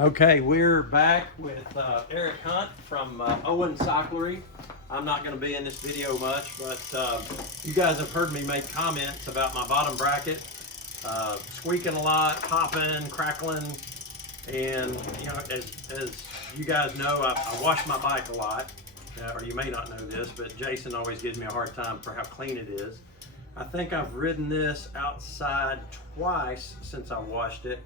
Okay, we're back with Eric Hunt from Owen Cyclery. I'm not going to be in this video much, but you guys have heard me make comments about my bottom bracket, squeaking a lot, popping, crackling, and you know, as you guys know, I wash my bike a lot, or you may not know this, but Jason always gives me a hard time for how clean it is. I think I've ridden this outside twice since I washed it,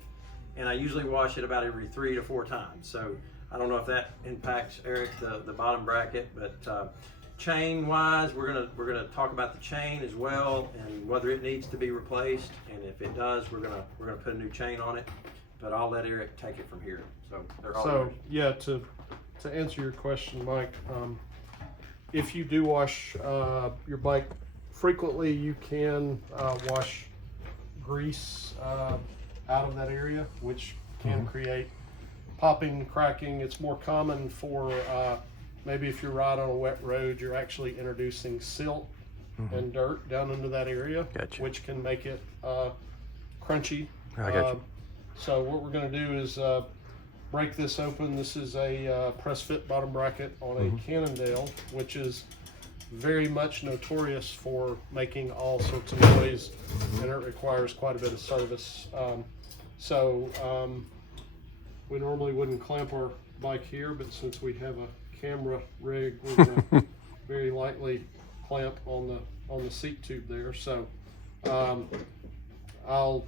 and I usually wash it about every 3 to 4 times. So I don't know if that impacts, Eric, the bottom bracket, but chain wise, we're gonna talk about the chain as well and whether it needs to be replaced, and if it does, we're gonna put a new chain on it. But I'll let Eric take it from here. So they're all yours. Yeah, to answer your question, Mike, if you do wash your bike frequently, you can wash grease out of that area, which can create popping, cracking. It's more common for maybe if you ride on a wet road, you're actually introducing silt and dirt down into that area, which can make it crunchy. I got you. So what we're going to do is break this open. This is a press fit bottom bracket on a Cannondale, which is very much notorious for making all sorts of noise, and it requires quite a bit of service. We normally wouldn't clamp our bike here, but since we have a camera rig, we're going to very lightly clamp on the seat tube there. So I'll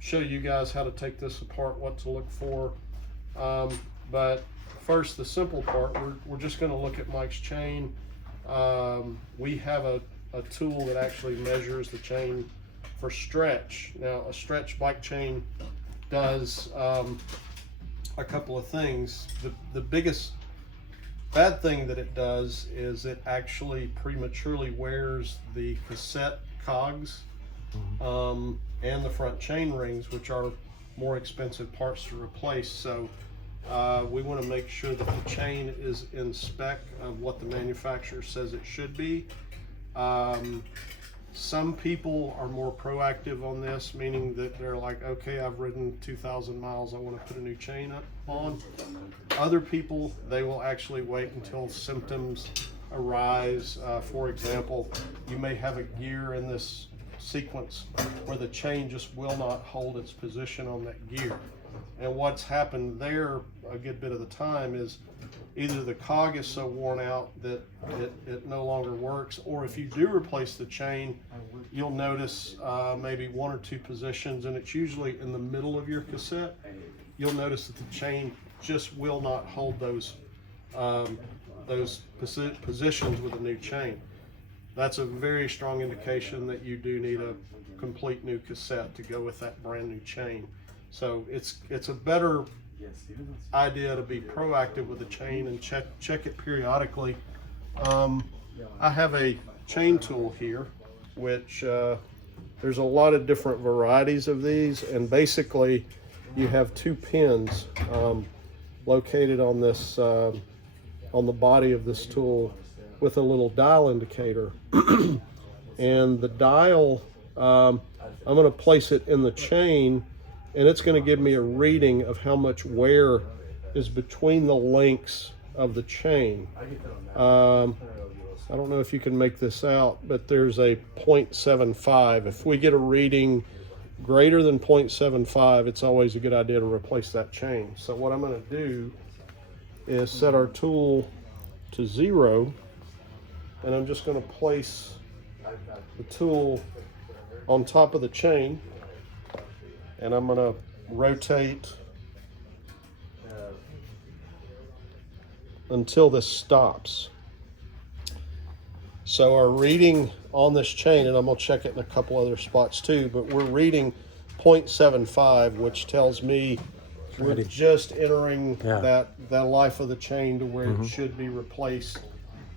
show you guys how to take this apart, what to look for. But first, the simple part, we're just going to look at Mike's chain. We have a tool that actually measures the chain for stretch. Now, a stretch bike chain does a couple of things. The biggest bad thing that it does is it actually prematurely wears the cassette cogs and the front chain rings, which are more expensive parts to replace. So we want to make sure that the chain is in spec of what the manufacturer says it should be. Some people are more proactive on this, meaning that they're like, okay, I've ridden 2,000 miles, I want to put a new chain on. Other people, they will actually wait until symptoms arise. For example, you may have a gear in this sequence where the chain just will not hold its position on that gear. And what's happened there a good bit of the time is either the cog is so worn out that it no longer works, or if you do replace the chain, you'll notice maybe 1 or 2 positions, and it's usually in the middle of your cassette. You'll notice that the chain just will not hold those positions with a new chain. That's a very strong indication that you do need a complete new cassette to go with that brand new chain. So it's a better idea to be proactive with the chain and check it periodically. I have a chain tool here, which there's a lot of different varieties of these, and basically you have 2 pins located on this on the body of this tool with a little dial indicator. And the dial, I'm going to place it in the chain, and it's going to give me a reading of how much wear is between the links of the chain. I don't know if you can make this out, but there's a 0.75. If we get a reading greater than 0.75, it's always a good idea to replace that chain. So what I'm going to do is set our tool to 0, and I'm just going to place the tool on top of the chain, and I'm going to rotate until this stops. So our reading on this chain, and I'm going to check it in a couple other spots too, but we're reading 0.75, which tells me we're just entering that life of the chain to where it should be replaced.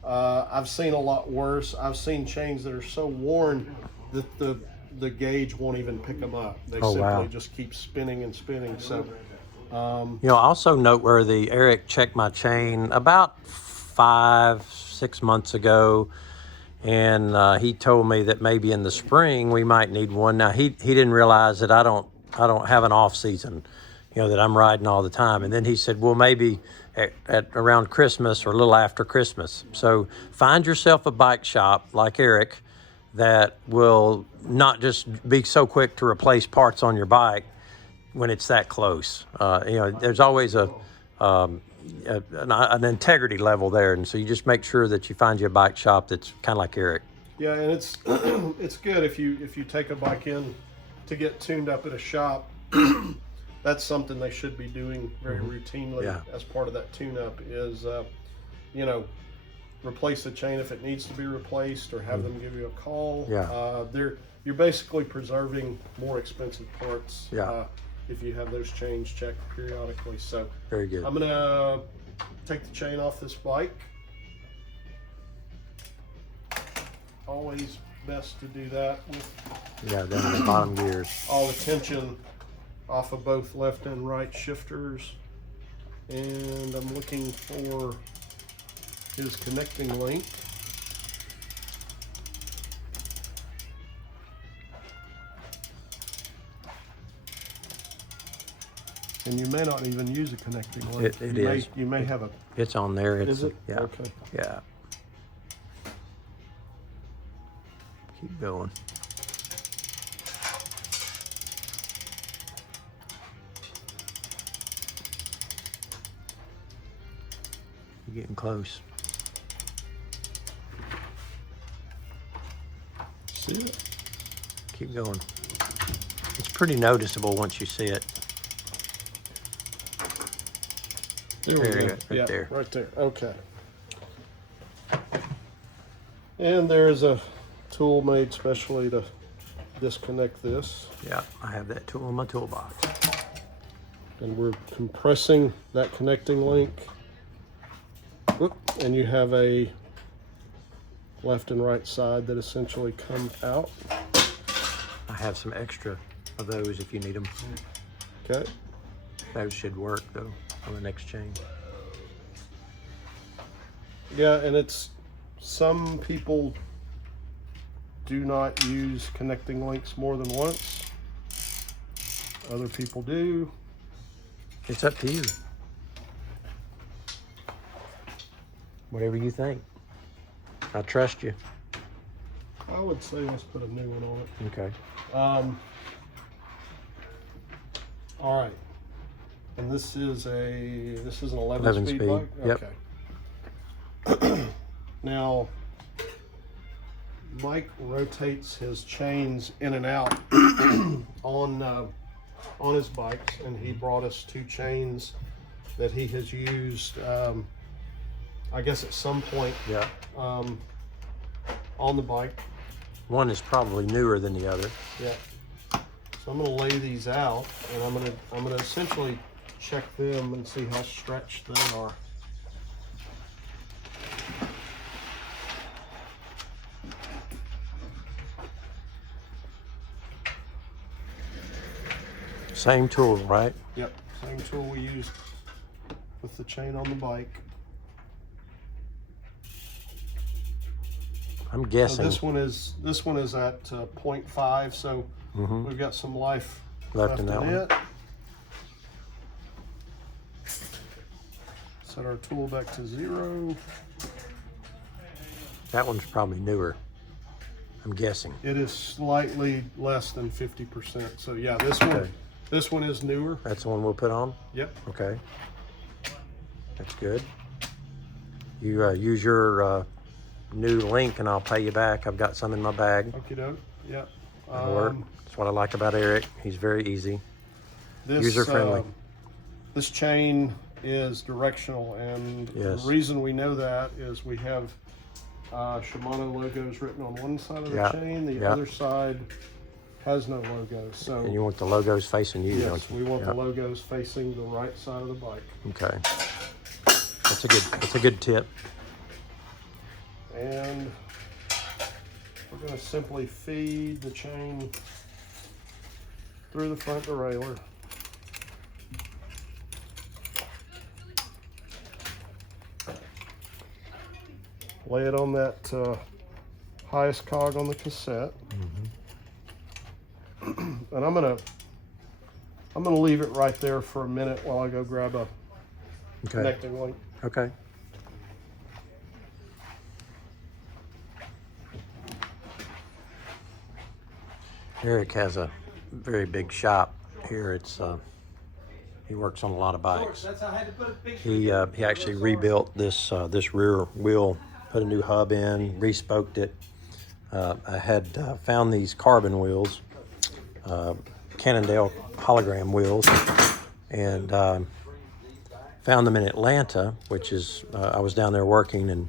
I've seen a lot worse. I've seen chains that are so worn that the gauge won't even pick them up. They simply just keep spinning and spinning. So, you know, also noteworthy, Eric checked my chain about 5-6 months ago, and he told me that maybe in the spring we might need one. Now he didn't realize that I don't have an off season. you know, that I'm riding all the time. And then he said, well, maybe at around Christmas or a little after Christmas. So find yourself a bike shop like Eric that will not just be so quick to replace parts on your bike when it's that close. You know, there's always an integrity level there, and so you just make sure that you find you a bike shop that's kind of like Eric. Yeah, and it's it's good if you take a bike in to get tuned up at a shop. That's something they should be doing very routinely as part of that tune-up is, you know, replace the chain if it needs to be replaced, or have them give you a call. Yeah. You're basically preserving more expensive parts. Yeah. If you have those chains checked periodically. So Very good. I'm gonna take the chain off this bike. Always best to do that with Yeah, down in the bottom gears. all the tension off of both left and right shifters. And I'm looking for his connecting link. And you may not even use a connecting link. It you is. You may have a. It's on there. It's, Is it? Yeah. Okay. Yeah. Keep going. You're getting close. See it? Keep going. It's pretty noticeable once you see it. There we There you go. go, right there. Right there. Okay. And there's a tool made specially to disconnect this. Yeah, I have that tool in my toolbox. And we're compressing that connecting link. Whoop, and you have a left and right side that essentially come out. I have some extra of those if you need them. Okay. Those should work though on the next chain. Yeah, and it's, some people do not use connecting links more than once. Other people do. It's up to you. Whatever you think. I trust you. I would say let's put a new one on it. Okay. All right. And this is an 11 11 speed speed, bike? yep. Okay. Now, Mike rotates his chains in and out on his bikes, and he brought us 2 chains that he has used, I guess at some point, Yeah. on the bike. One is probably newer than the other. Yeah. So I'm gonna lay these out, and I'm gonna essentially check them and see how stretched they are. Same tool, right? Yep. Same tool we used with the chain on the bike. I'm So guessing this one is at 0.5, so we've got some life left in that one. it. Set our tool back to 0. That one's probably newer. I'm guessing. It is slightly less than 50%. So yeah, this one Okay. this one is newer. That's the one we'll put on? Yep. Okay. That's good. You use your new link and I'll pay you back. I've got some in my bag. Okie doke. Yep. It'll work. That's what I like about Eric. He's very easy. This, User-friendly. This chain is directional, and Yes. the reason we know that is we have Shimano logos written on one side of the Yeah, chain. The yeah. other side has no logos. So And you want the logos facing you, yes, don't you? we want Yeah. the logos facing the right side of the bike. Okay. That's a good tip. And we're going to simply feed the chain through the front derailleur. Lay it on that highest cog on the cassette. And I'm I'm gonna leave it right there for a minute while I go grab a Okay. connecting link. Okay. Eric has a very big shop here. It's he works on a lot of bikes. He actually rebuilt this this rear wheel, put a new hub in, respoked it. I had found these carbon wheels, Cannondale hologram wheels, and found them in Atlanta, which is I was down there working and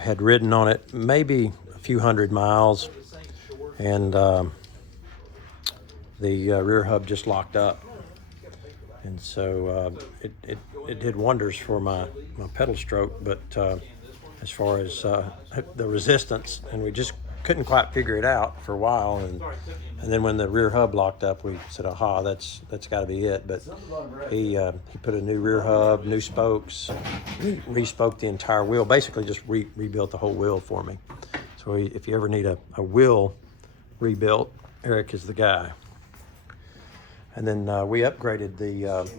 had ridden on it maybe a few hundred miles, and the rear hub just locked up, and so it did wonders for my pedal stroke, but as far as the resistance, and we just couldn't quite figure it out for a while, and then when the rear hub locked up, we said, aha, that's got to be it. But he put a new rear hub, new spokes, re-spoked the entire wheel, basically just rebuilt the whole wheel for me. So if you ever need a wheel rebuilt, Eric is the guy. And then we upgraded the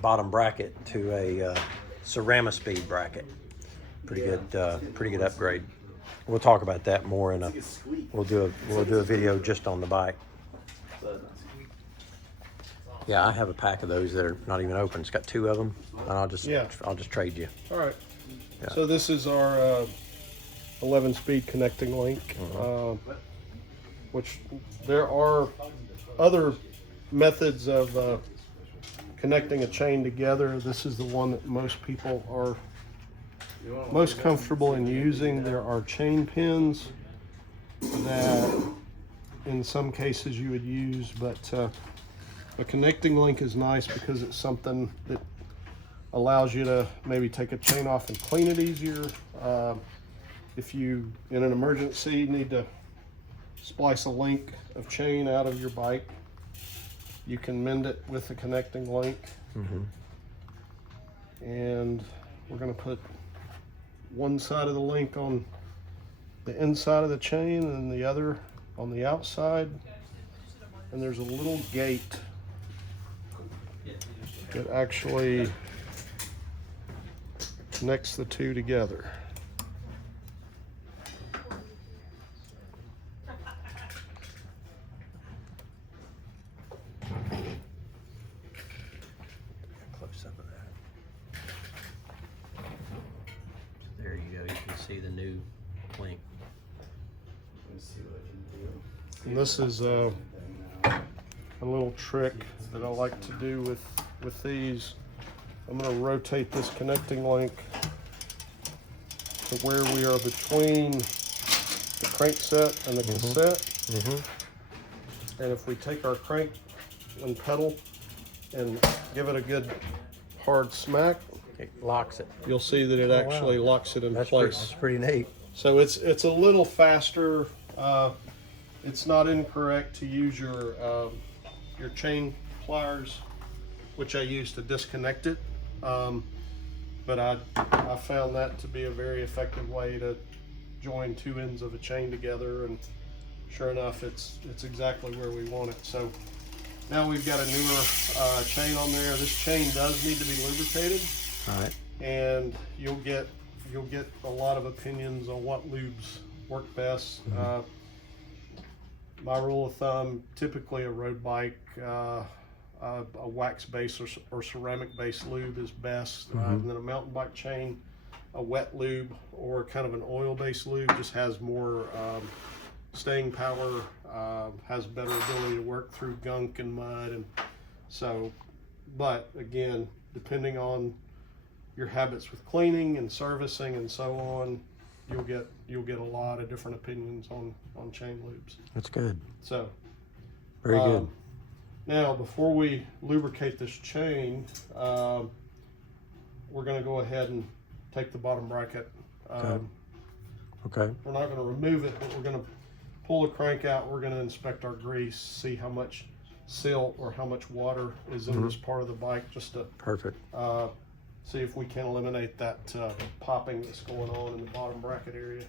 bottom bracket to a Ceramospeed bracket. Pretty good upgrade. We'll talk about that more in a. We'll do a video just on the bike. Yeah, I have a pack of those that are not even open. It's got 2 of them, and I'll just trade you. All right. Yeah. So this is our 11-speed connecting link, which there are other methods of connecting a chain together. This is the one that most people are most comfortable in using. There are chain pins that in some cases you would use, but a connecting link is nice because it's something that allows you to maybe take a chain off and clean it easier. If you, in an emergency, need to splice a link of chain out of your bike, you can mend it with a connecting link. Mm-hmm. And we're going to put one side of the link on the inside of the chain and the other on the outside. And there's a little gate that actually connects the two together. Close up of that. So there you go. You can see the new link. And this is a little trick that I like to do with these. I'm going to rotate this connecting link to where we are between the crankset and the cassette. Mm-hmm. And if we take our crank and pedal and give it a good hard smack, It locks it. you'll see that it actually locks it in place. That's pretty neat. So it's a little faster. It's not incorrect to use your chain pliers, which I use to disconnect it. But I found that to be a very effective way to join 2 ends of a chain together, and sure enough, it's exactly where we want it. So now we've got a newer chain on there. This chain does need to be lubricated. All right. And you'll get a lot of opinions on what lubes work best. My rule of thumb, typically a road bike, a wax base or ceramic base lube is best. And then a mountain bike chain, a wet lube or kind of an oil based lube just has more staying power, has better ability to work through gunk and mud. And so, but again, depending on your habits with cleaning and servicing and so on, you'll get a lot of different opinions on chain lubes. That's good. So Very good. Now before we lubricate this chain, we're going to go ahead and take the bottom bracket. Okay. We're not going to remove it, but we're going to pull the crank out. We're going to inspect our grease, see how much silt or how much water is in this part of the bike, just to Perfect. see if we can eliminate that popping that's going on in the bottom bracket area.